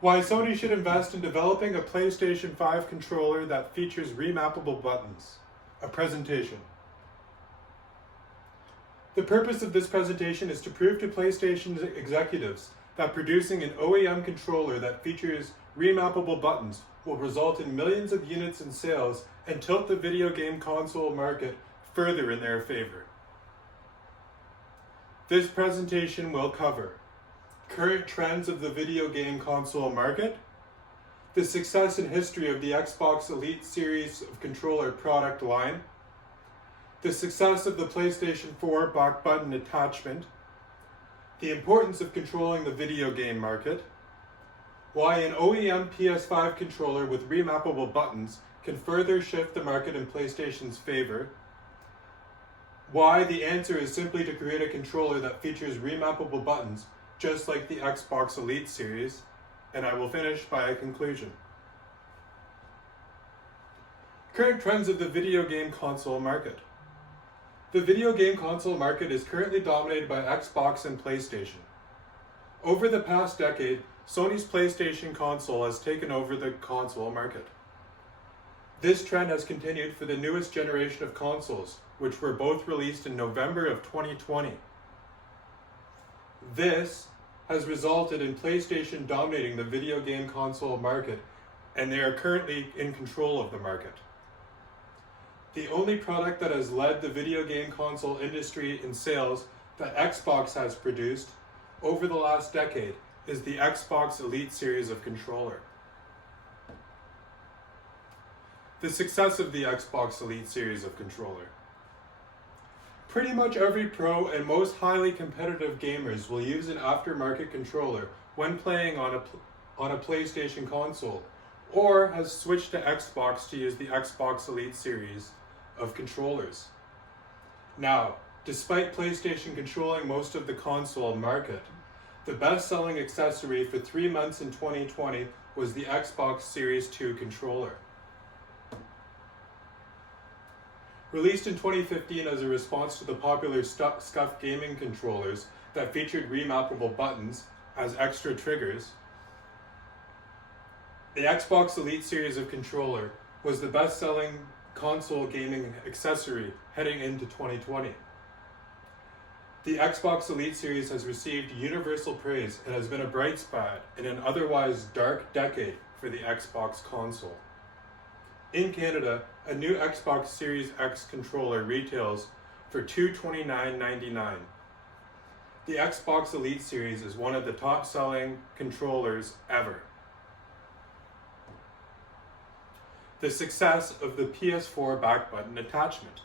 Why Sony should invest in developing a PlayStation 5 controller that features remappable buttons. A presentation. The purpose of this presentation is to prove to PlayStation executives that producing an OEM controller that features remappable buttons will result in millions of units in sales and tilt the video game console market further in their favor. This presentation will cover current trends of the video game console market, the success and history of the Xbox Elite series of controller product line, the success of the PlayStation 4 back button attachment, the importance of controlling the video game market, why an OEM PS5 controller with remappable buttons can further shift the market in PlayStation's favor, why the answer is simply to create a controller that features remappable buttons just like the Xbox Elite series, and I will finish by a conclusion. Current trends of the video game console market. The video game console market is currently dominated by Xbox and PlayStation. Over the past decade, Sony's PlayStation console has taken over the console market. This trend has continued for the newest generation of consoles, which were both released in November of 2020. This has resulted in PlayStation dominating the video game console market, and they are currently in control of the market. The only product that has led the video game console industry in sales that Xbox has produced over the last decade is the Xbox Elite series of controller. The success of the Xbox Elite series of controller. Pretty much every pro and most highly competitive gamers will use an aftermarket controller when playing on a PlayStation console, or has switched to Xbox to use the Xbox Elite series of controllers. Now, despite PlayStation controlling most of the console market, the best-selling accessory for 3 months in 2020 was the Xbox Series 2 controller. Released in 2015 as a response to the popular SCUF gaming controllers that featured remappable buttons as extra triggers, the Xbox Elite series of controller was the best-selling console gaming accessory heading into 2020. The Xbox Elite series has received universal praise and has been a bright spot in an otherwise dark decade for the Xbox console. In Canada, a new Xbox Series X controller retails for $229.99. The Xbox Elite series is one of the top-selling controllers ever. The success of the PS4 back button attachment.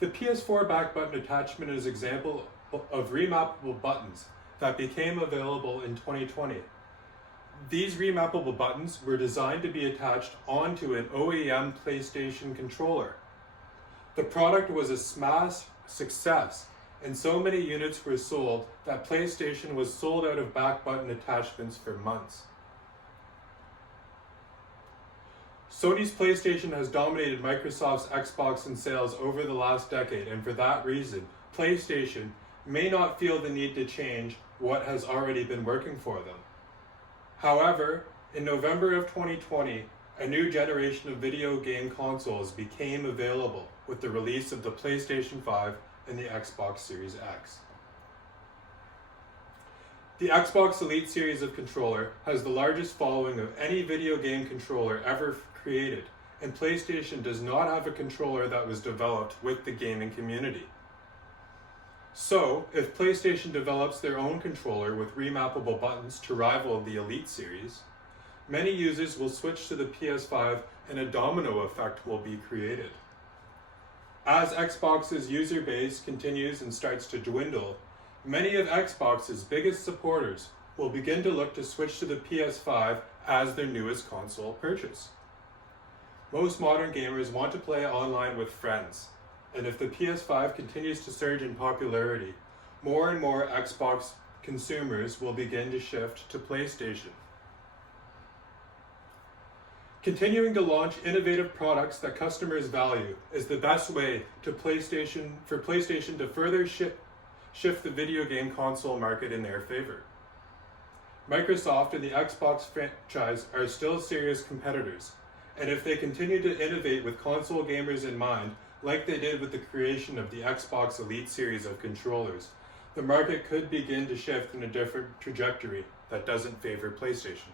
The PS4 back button attachment is an example of remappable buttons that became available in 2020. These remappable buttons were designed to be attached onto an OEM PlayStation controller. The product was a smash success, and so many units were sold that PlayStation was sold out of back button attachments for months. Sony's PlayStation has dominated Microsoft's Xbox in sales over the last decade, and for that reason, PlayStation may not feel the need to change what has already been working for them. However, in November of 2020, a new generation of video game consoles became available with the release of the PlayStation 5 and the Xbox Series X. The Xbox Elite series of controller has the largest following of any video game controller ever created, and PlayStation does not have a controller that was developed with the gaming community. So, if PlayStation develops their own controller with remappable buttons to rival the Elite series, many users will switch to the PS5 and a domino effect will be created. As Xbox's user base continues and starts to dwindle, many of Xbox's biggest supporters will begin to look to switch to the PS5 as their newest console purchase. Most modern gamers want to play online with friends, and if the PS5 continues to surge in popularity, more and more Xbox consumers will begin to shift to PlayStation. Continuing to launch innovative products that customers value is the best way for PlayStation to further shift the video game console market in their favor. Microsoft and the Xbox franchise are still serious competitors, and if they continue to innovate with console gamers in mind, like they did with the creation of the Xbox Elite series of controllers, the market could begin to shift in a different trajectory that doesn't favor PlayStation.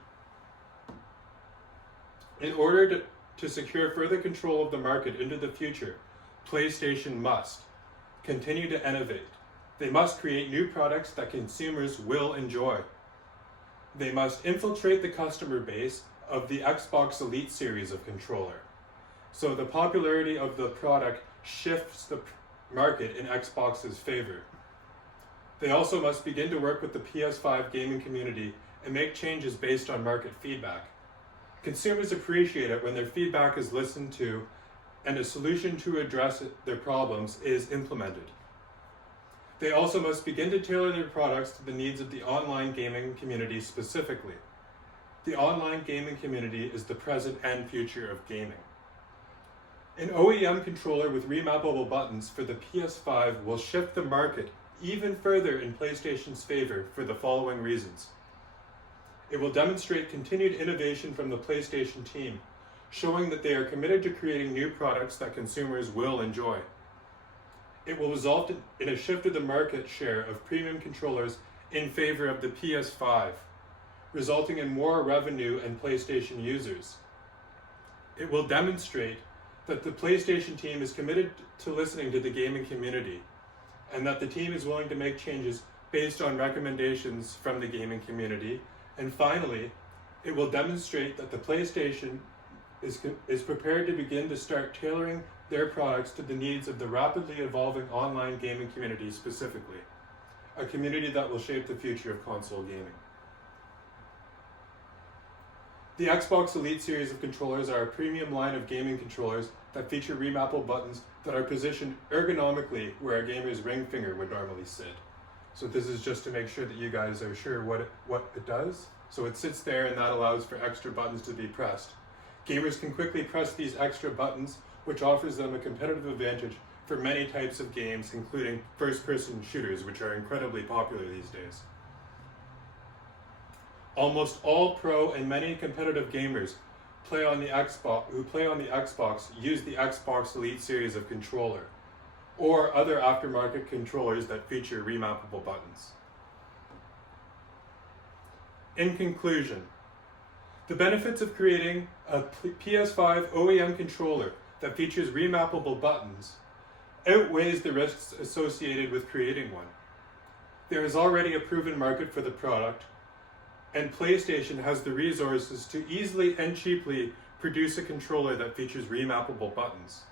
In order to secure further control of the market into the future, PlayStation must continue to innovate. They must create new products that consumers will enjoy. They must infiltrate the customer base of the Xbox Elite series of controller, so the popularity of the product shifts the market in Xbox's favor. They also must begin to work with the PS5 gaming community and make changes based on market feedback. Consumers appreciate it when their feedback is listened to and a solution to address their problems is implemented. They also must begin to tailor their products to the needs of the online gaming community specifically. The online gaming community is the present and future of gaming. An OEM controller with remappable buttons for the PS5 will shift the market even further in PlayStation's favor for the following reasons. It will demonstrate continued innovation from the PlayStation team, showing that they are committed to creating new products that consumers will enjoy. It will result in a shift of the market share of premium controllers in favor of the PS5, resulting in more revenue and PlayStation users. It will demonstrate that the PlayStation team is committed to listening to the gaming community, and that the team is willing to make changes based on recommendations from the gaming community. And finally, it will demonstrate that the PlayStation is prepared to begin to start tailoring their products to the needs of the rapidly evolving online gaming community specifically, a community that will shape the future of console gaming. The Xbox Elite series of controllers are a premium line of gaming controllers that feature remappable buttons that are positioned ergonomically where a gamer's ring finger would normally sit. So this is just to make sure that you guys are sure what it does. So it sits there and that allows for extra buttons to be pressed. Gamers can quickly press these extra buttons, which offers them a competitive advantage for many types of games, including first-person shooters, which are incredibly popular these days. Almost all pro and many competitive gamers who play on the Xbox use the Xbox Elite series of controller, or other aftermarket controllers that feature remappable buttons. In conclusion, the benefits of creating a PS5 OEM controller that features remappable buttons outweighs the risks associated with creating one. There is already a proven market for the product, and PlayStation has the resources to easily and cheaply produce a controller that features remappable buttons.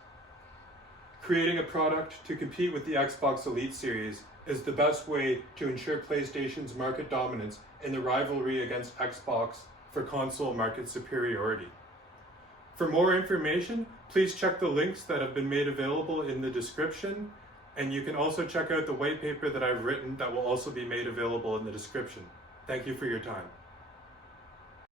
Creating a product to compete with the Xbox Elite series is the best way to ensure PlayStation's market dominance in the rivalry against Xbox for console market superiority. For more information, please check the links that have been made available in the description, and you can also check out the white paper that I've written that will also be made available in the description. Thank you for your time.